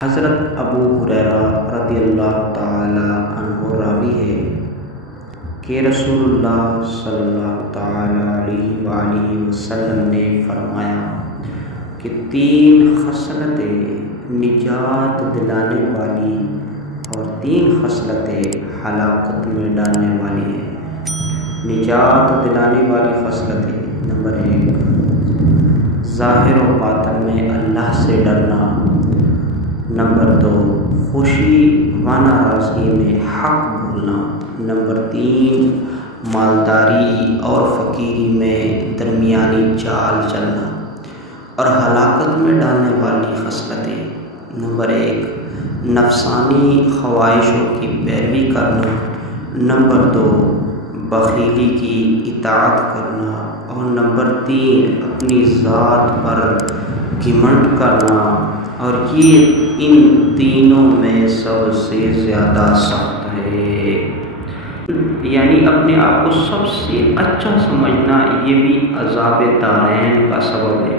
حضرت ابو ہریرہ رضی اللہ تعالی عنہ راوی ہے کہ رسول اللہ صلی اللہ تعالی علیہ وآلہ وسلم نے فرمایا کہ 3 خصلتیں نجات دلانے والی اور 3 خصلتیں ہلاکت میں ڈالنے والی ہیں۔ نجات دلانے والی خصلتیں: نمبر 1، ظاہر و باطن میں اللہ سے ڈرنا۔ نمبر 2، خوشی و ناراضگی میں حق بولنا۔ نمبر 3، مالداری اور فقیری میں درمیانی چال چلنا۔ اور ہلاکت میں ڈالنے والی خصلتیں: نمبر 1، نفسانی خواہشوں کی پیروی کرنا۔ نمبر 2، بخیلی کی اطاعت کرنا۔ اور نمبر 3، اپنی ذات پر گھمنڈ کرنا۔ اور یہ ان تینوں میں سب سے زیادہ سخت ہے، یعنی اپنے آپ کو سب سے اچھا سمجھنا، یہ بھی عذاب دارین کا سبب ہے۔